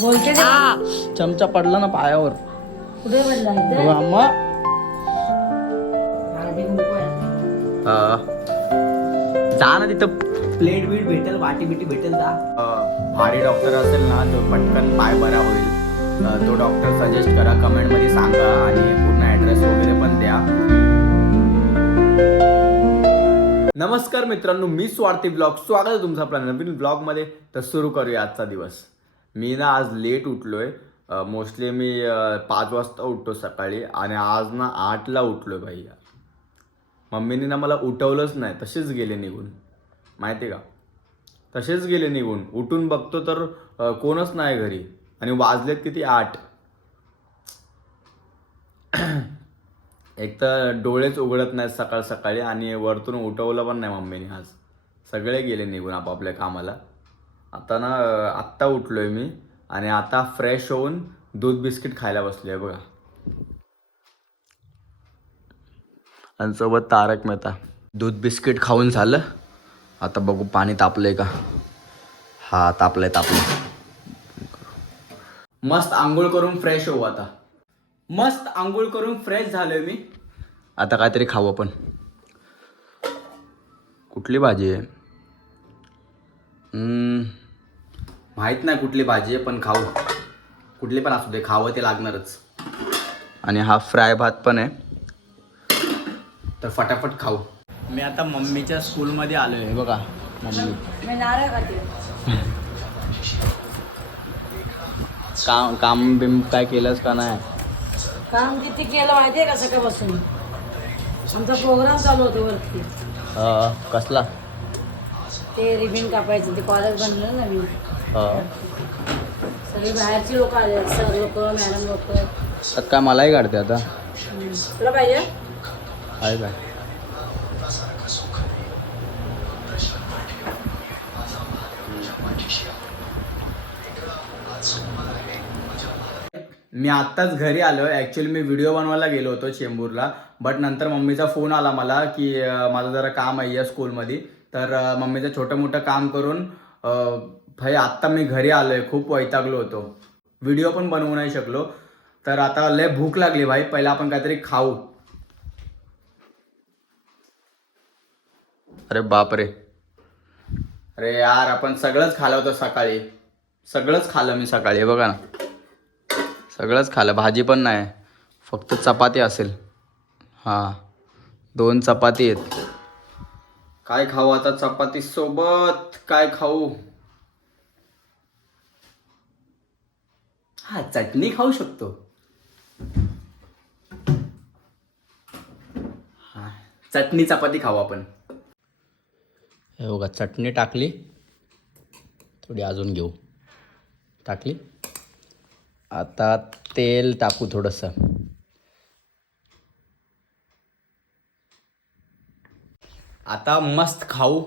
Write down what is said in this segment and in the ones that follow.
बोलते ते. चमचा पडला ना पायावर. कुठे पडला इथे? हो, अम्मा. हळदी कुंकू आहे. जा ना तिथं प्लेट बीट भेटेल, वाटी बिटी भेटेल जा. भारी डॉक्टर असेल ना तो पटकन पाय बरा होईल. तो डॉक्टर सजेस्ट करा, कमेंट मध्ये सांगा आणि पूर्ण ऍड्रेस वगैरे पण द्या. नमस्कार मित्रांनो, मी स्वार्थी ब्लॉग स्वागत आहे तुमचं आपल्या नवीन ब्लॉगमध्ये. तर सुरू करूया आजचा दिवस. मी ना आज लेट उठलोय. मोस्टली मी 5 वाजता उठतो सकाळी आणि आज ना 8ला उठलोय भाई. मम्मीने ना मला उठवलंच नाही, तसेच गेले निघून. माहिती का, तसेच गेले निघून. उठून बघतो तर कोणच नाही घरी आणि वाजलेत किती 8. एक तर डोळेच उघडत नाहीत सकाळ सकाळी आणि वरतून उठवलं पण नाही मम्मीने आज. सगळे गेले निघून आपापल्या कामाला. आता ना आत्ता उठलोय मी आणि आता फ्रेश होऊन दूध बिस्किट खायला बसलोय बघा. आणि सोबत तारक मेहता. दूध बिस्किट खाऊन झालं. आता बघू पाणी तापलंय का. हा तापलंय. मस्त आंघोळ करून फ्रेश होऊ आता. मस्त आंघोळ करून फ्रेश झालोय मी. आता काहीतरी खाऊ आपण. कुठली भाजी आहे माहीत नाही कुठली भाजी आहे, पण खाऊ. कुठली पण असू दे, खावं ते लागणारच. आणि हा फ्राय भात पण आहे, तर फटाफट खाऊ. मी आता मम्मीच्या स्कूलमध्ये आलो आहे बघा. मम्मी मी नारळ खाते. काम बिम काय केलंस का नाही? काम किती केलं माहितीये का सकाळपासून? आमचा प्रोग्राम चालू होतो वरती. कसला? ते रिबिन कापायचं. ते कॉलेज बनलं ना मी. सगळे बाहेरची लोक आले, सर लोक, मॅडम लोक. तर काय मलाही काढते आता. तुला पाहिजे? आहे काय? मी आत्ताच घरी आलो. ॲक्च्युली मी व्हिडिओ बनवायला गेलो होतो चेंबूरला, बट नंतर मम्मीचा फोन आला मला की माझं जरा काम आहे या स्कूलमध्ये. तर मम्मीचं छोटं मोठं काम करून भाई आत्ता मी घरी आलो आहे. खूप वैतागलो होतो, व्हिडिओ पण बनवू नाही शकलो. तर आता लय भूक लागली भाई. पहिला आपण काहीतरी खाऊ. अरे बापरे, अरे यार आपण सगळंच खाल्लं होतं सकाळी. सगळंच खाल्लं मी सकाळी, बघा ना. सगळंच खाल्लं. भाजी पण नाही, फक्त चपाती असेल. हां 2 चपाती आहेत. काय खाऊ आता? चपाती सोबत काय खाऊ? हा चटणी खाऊ शकतो. हा चटणी चपाती खाऊ आपण. हे बघा चटणी टाकली, थोडी अजून घेऊ. टाकली. आता तेल टाकू थोडंसं. आता मस्त खाऊ.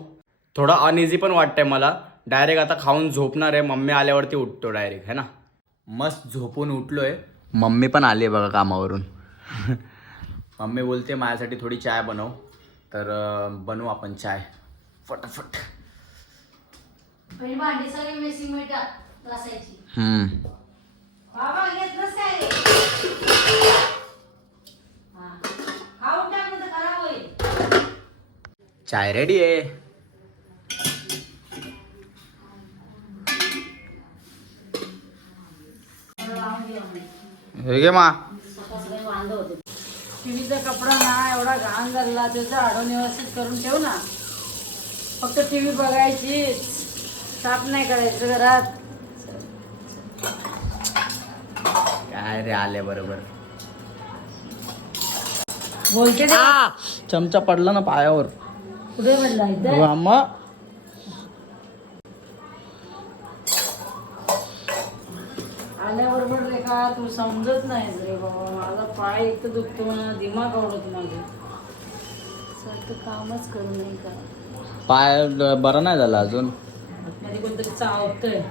थोडा अनइझी पण वाटतंय मला. डायरेक्ट आता खाऊन झोपणार आहे. मम्मी आल्यावरती उठतो डायरेक्ट, है ना. मस्त झोपून उठलोय. मम्मी पण आली आहे बघा कामावरून. मम्मी बोलते माझ्यासाठी थोडी चाय बनव. तर बनवू आपण चाय फटाफट. पहिली भांडी सगळी मेसिंग मिळतात घासायची. बाबा घेतलंच काय रे? खाऊन टाक म्हणजे खराब होईल. चाय रेडी आहे. हे घे मा. टीव्हीचा कपडा ना एवढा घाण झाला, त्याचं आडवून व्यवस्थित करून ठेव ना. फक्त टीव्ही बघायची, साफ नाही करायचं घरात. काय रे आले बरोबर. बोलते ते. चमचा पडला ना पायावर. कुठे पडला इथे? हो अम्मा. आल्याबरोबर रे का तू समजत नाहीस रे बाबा. माझा पाय एक तर दुखतो, मला दिमाग आवडत माझं. सारखं कामच करू नाही का. पाय बरा नाही झाला अजून. मध्ये कोणतरी चावतंय.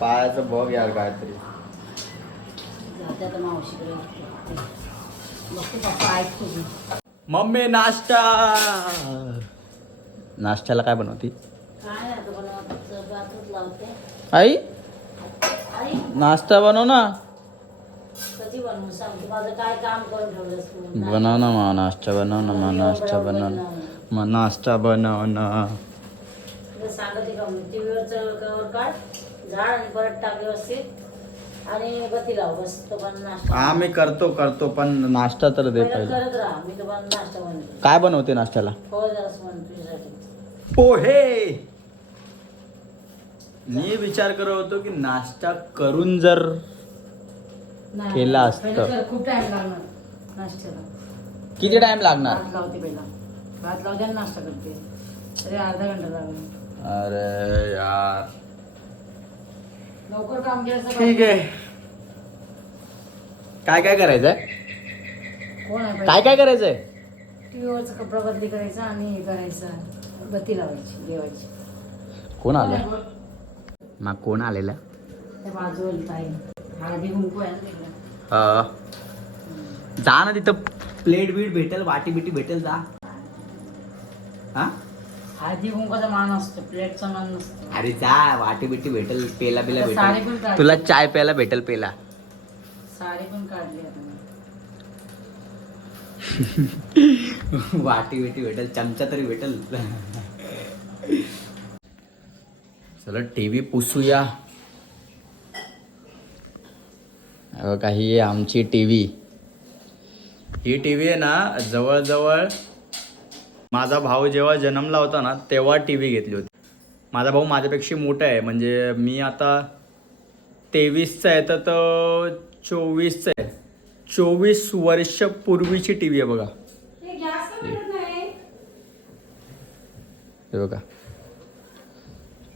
पायाचं बघ यार काहीतरी. जाते आता मावशीकडे. बघते पप्पा ऐकतो मी. मम्मी नाश्ता. नाश्त्याला काय बनवती? काय नाही आता बनवत. रात्रच लावते. आई आई नाश्ता बनव ना. कधी बनवून सांगते, माझं काय काम करून ठेवलंस तू? बनव ना मग नाश्ता बनव ना मग नाश्ता बनव ना मग नाश्ता बनव ना. तुला सांगते का मी, टीव्हीवरचं कवर काढ, झाड आणि परत टाक व्यवस्थित आणि बत्ती लाव, बस तो पण नाश्ता. हा मी करतो पण नाश्ता तर दे पहिलं पहिला. करत राहा, मी तो पण नाश्ता बनवते. काय बनवते नाश्त्याला? हो जरासं म्हण तुझ्यासाठी. पोहे. मी विचार करत होतो की नाश्ता करून जर नाही, केला असतं. पहिलं कर, खूप टाइम लागणार नाश्त्याला. किती टाइम लागणार? भात लावते पहिला, भात लावते आणि नाश्ता करते, तरी अर्धा घंटा लागेल. अरे यार लवकर काम घ्यायचं. ठीक आहे. काय काय करायचंय? कोण आहे? काय काय करायचंय? टीव्हीवरचा कपडा बदली करायचा आणि हे करायचं, बत्ती लावायची, जेवायची. कोण आलं? मग कोण आलेलं? त्या बाजूला ताई हळदी कुंकू आहे ना तिकडे. जा ना तिथं, प्लेट बीट भेटेल, वाटी बिटी भेटेल, जा. हा हळदी कुंकाचा मान असतो, प्लेटचा मान नसतो. अरे जा, वाटी बिटी भेटेल, पेला बिला साडी पण भेटेल, काढली. तुला चाय प्यायला भेटेल पेला. साडी पण काढली आता मी. वाटी बिटी भेटेल, चमचा तरी भेटेल. चला टीव्ही पुसूया. काही आमची टीव्ही, ही टीव्ही आहे ना, जवळजवळ माझा भाऊ जेव्हा जन्मला होता ना तेव्हा टीव्ही घेतली होती. माझा भाऊ माझ्यापेक्षा मोठा आहे, म्हणजे मी आता 23चा आहे तर तो 24चा आहे. 24 वर्ष पूर्वीची टीव्ही आहे बघा. हे बघा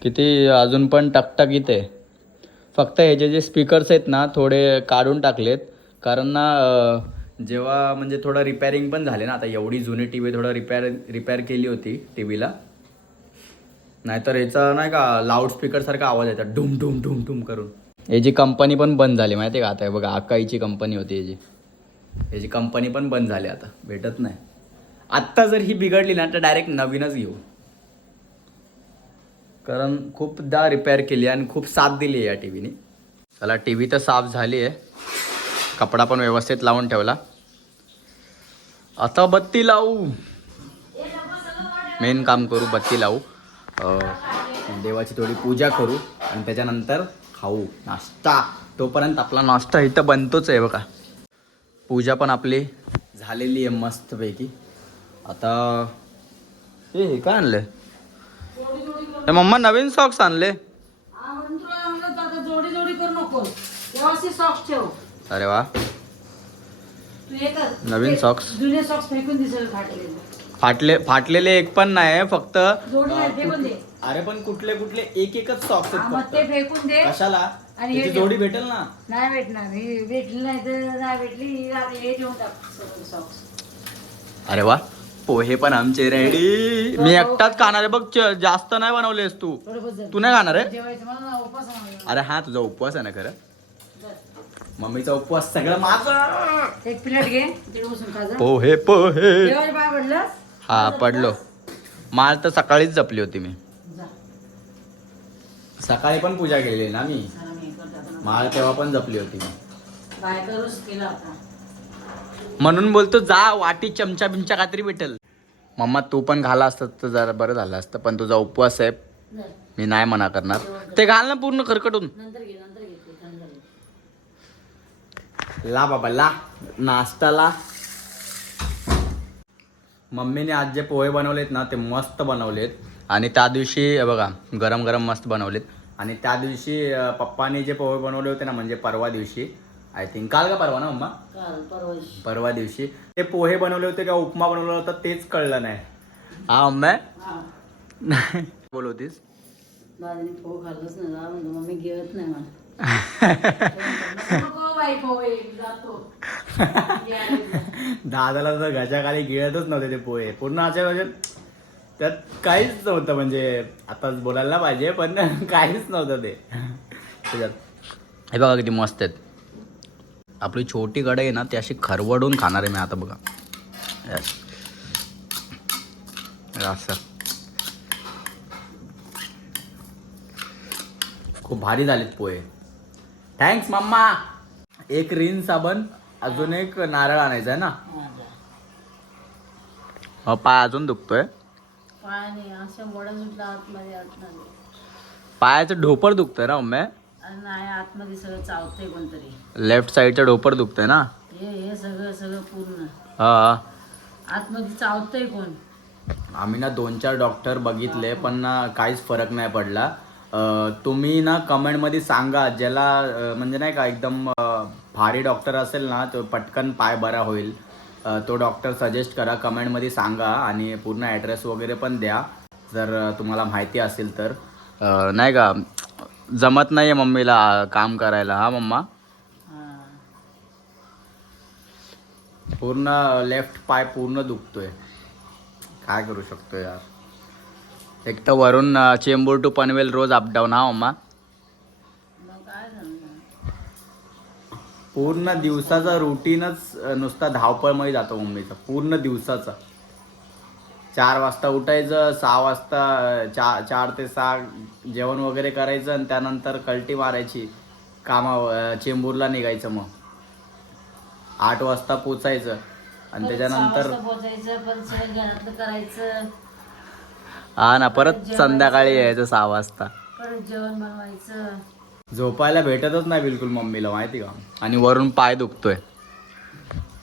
किती अजून पण टकटकीत आहे. फक्त ह्याचे जे स्पीकर्स आहेत ना थोडे काढून टाकलेत, कारण ना जेव्हा म्हणजे थोडं रिपेअरिंग पण झाले ना, आता एवढी जुनी टी व्ही थोडं रिपेअर केली होती टी व्हीला. नाहीतर याचा नाही का लाऊडस्पीकरसारखा आवाज येतात डुम डुम डुम डुम करून. याची कंपनी पण बंद झाली माहिती आहे का. आता हे बघा अकाईची कंपनी होती याची कंपनी पण बंद झाली, आता भेटत नाही. आत्ता जर ही बिघडली ना तर डायरेक्ट नवीनच घेऊ, कारण खूपदा रिपेअर केली आणि खूप साथ दिली आहे या टी व्हीने. चला टी व्ही तर साफ झाली आहे, कपडा पण व्यवस्थित लावून ठेवला. आता बत्ती लावू, मेन काम करू, बत्ती लावू, देवाची थोडी पूजा करू आणि त्याच्यानंतर खाऊ नाश्ता. तोपर्यंत आपला नाश्ता इथं बनतोच आहे बघा. पूजा पण आपली झालेली आहे मस्तपैकी. आता हे काय आणलं? मम्मा नवीन सॉक्स आणले. जोडी जोडी करू नको, व्यवस्थित सॉक्स ठेव. अरे वा, तू हे कर, नवीन सॉक्स. जुने सॉक्स फेकून दिसेल फाटलेले. फाटलेले एक पण नाही फक्त. जोडी आहे, फेकून दे. अरे पण कुठले कुठले एकच सॉक्स हा, मग आहेत ते फक्त. फेकून दे. कशाला? आणि त्याची हे जोडी भेटेल ना. नाही भेटणार, ही भेटली नाही तर नाही भेटली, आता हे देऊन टाक सॉक्स. अरे वा, पोहे पण आमचे रेडी. मी एकटाच खाणार आहे बघ, जास्त नाही बनवलेस तू. तू नाही खाणार आहे? जेवायचं मला ना, उपवास आहे माझा. अरे हा तुझा उपवास आहे ना खरं. बरं. मम्मीचा उपवास सगळं माझं. एक प्लेट घे, तिकडे बसून खा जा. पोहे पोहे. जेवायला पाय पडलंस? हा पडलो. माळ तर सकाळीच जपली होती मी. जा. सकाळी पण पूजा केलेली ना मी. चला, मी करते आता. माळ तेव्हा पण जपली होती मी. बाय करूच केला होता. म्हणून बोलतो जा, वाटी चमचा बिमचा काहीतरी भेटेल. मम्मा तू पण घाला असतं तर जरा बरं झालं असतं, पण तुझा उपवास आहे, जा. मी नाही मना करणार. ते घाल ना पूर्ण खरकटून. नंतर घे, नंतर घे, ते थंड झालं. ला बाबा ला, नाश्ताला. मम्मीने आज जे पोहे बनवलेत ना ते मस्त बनवलेत. आणि त्या दिवशी बघा गरम गरम मस्त बनवलेत. आणि त्या दिवशी पप्पाने जे पोहे बनवले होते ना, म्हणजे परवा दिवशी, आय थिंक काल का परवा ना मम्मा, काल परवाशी. परवा दिवशी ते पोहे बनवले होते का उपमा बनवला होता तेच कळलं नाही. हा मम्मी हा. नाही बोलवतीस. दादाने पोह खाल्लंच नाही, जा म्हणतो मम्मी घेत नाही मला. नको बाई पोहे, जातो. दादाला तर घरच्या खाली गिळतच नव्हते ते पोहे पूर्ण. असे म्हणजे त्यात काहीच नव्हतं, म्हणजे आताच बोलायला पाहिजे पण काहीच नव्हतं ते त्याच्यात. हे बघा किती मस्त आहेत. आपली छोटी कढई आहे ना ती अशी खरवडून खाणार आहे मी आता बघा. असं खूप भारी झालेत पोहे. Thanks mamma. एक रिन साबण, अजून एक नारळ आणायचा आहे ना. पाय अजून दुखतोय. पाय नाही, अशा मोडा सुटला आतमध्ये आतमध्ये. पायाचं ढोपर दुखतंय ना मम्मी. नाही, आतमध्ये सगळं चावतंय कोणतरी. लेफ्ट साईडचं ढोपर दुखतंय ना. हे सगळं सगळं पूर्ण हा. आतमध्ये चावतंय कोण. आम्ही ना 2-4 डॉक्टर बघितले पण ना काहीच फरक नाही पडला. तुम्ही ना कमेंटमध्ये सांगा ज्याला म्हणजे नाही का एकदम भारी डॉक्टर असेल ना, तो पटकन पाय बरा होईल. तो डॉक्टर सजेस्ट करा, कमेंटमध्ये सांगा आणि पूर्ण ॲड्रेस वगैरे पण द्या जर तुम्हाला माहिती असेल तर. नाही का जमत नाही आहे मम्मीला काम करायला. हा मम्मा. पूर्ण लेफ्ट पाय पूर्ण दुखतोय. काय करू शकतो यार. एक तर वरून चेंबूर टू पनवेल रोज अपडाऊन. हा मम्मा. मग काय झालं. पूर्ण दिवसाचा रुटीनच नुसता धावपळमध्ये जातो मम्मीचा. पूर्ण दिवसाचा 4 वाजता उठायचं, 6 वाजता 4 ते 6 जेवण वगैरे करायचं आणि त्यानंतर कल्टी मारायची चेंबूरला निघायचं. मग 8 वाजता पोचायचं आणि त्याच्यानंतर पोचायचं, पण सगळं घरातलं करायचं. हा ना, परत संध्याकाळी यायचं 6 वाजता. परत जेवण बनवायचं. झोपायला भेटतच नाही बिलकुल मम्मीला, माहिती का. आणि वरून पाय दुखतोय.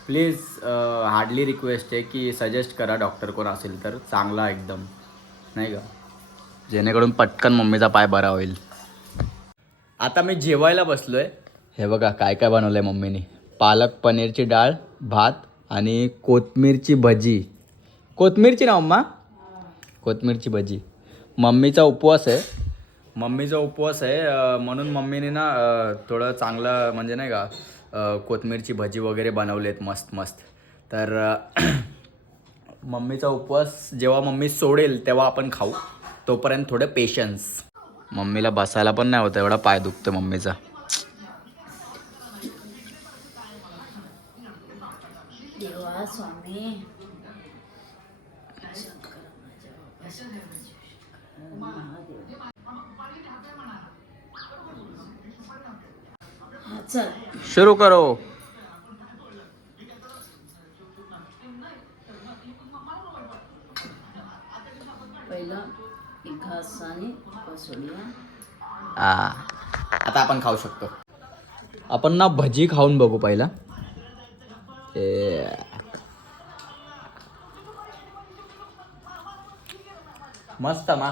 प्लीज हार्डली रिक्वेस्ट आहे की सजेस्ट करा डॉक्टर कोण असेल तर चांगला एकदम, नाही का, जेणेकरून पटकन मम्मीचा पाय बरा होईल. आता मी जेवायला बसलोय. हे बघा काय काय बनवलंय मम्मीने. पालक पनीरची डाळ, भात आणि कोथमीरची भजी. कोथमीरची ना मम्मा. कोथमीरची भजी. मम्मीचा उपवास आहे म्हणून मम्मीने ना थोडं चांगलं म्हणजे नाही का कोथमीरची भजी वगैरे बनवलेत मस्त मस्त. तर मम्मीचा उपवास जेव्हा मम्मी सोडेल तेव्हा आपण खाऊ. तोपर्यंत थोडं पेशन्स. मम्मीला बसायला पण नाही होतं, एवढा पाय दुखतो मम्मीचा. देवा स्वामी. चल शुरू करो. पहिलं एक घासाने बसवूया. आता आपण खाऊ शकतो. आपण ना भजी खाऊन बघू पहिला. मस्त मा.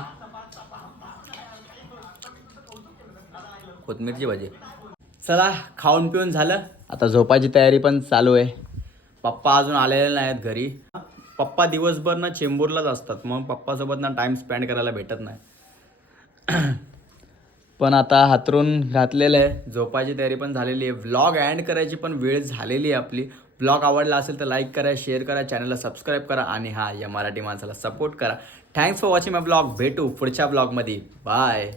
कोथमीरची भजी. चला खाऊन पिऊन झालं. आता झोपायची तयारी पण चालू आहे. पप्पा अजून आलेले नाहीत घरी. पप्पा दिवसभर ना चेंबूरलाच असतात, मग पप्पासोबत ना टाईम स्पेंड करायला भेटत नाही. पण आता हातरून घातलेलं आहे. झोपायची तयारी पण झालेली आहे. व्लॉग एंड करायची पण वेळ झालेली आहे आपली. व्लॉग आवडला असेल तर लाईक करा, शेअर करा, चॅनलला सबस्क्राईब करा आणि हा या मराठी माणसाला सपोर्ट करा. Thanks for watching my vlog. भेटू पुढच्या व्लॉगमध्ये. बाय.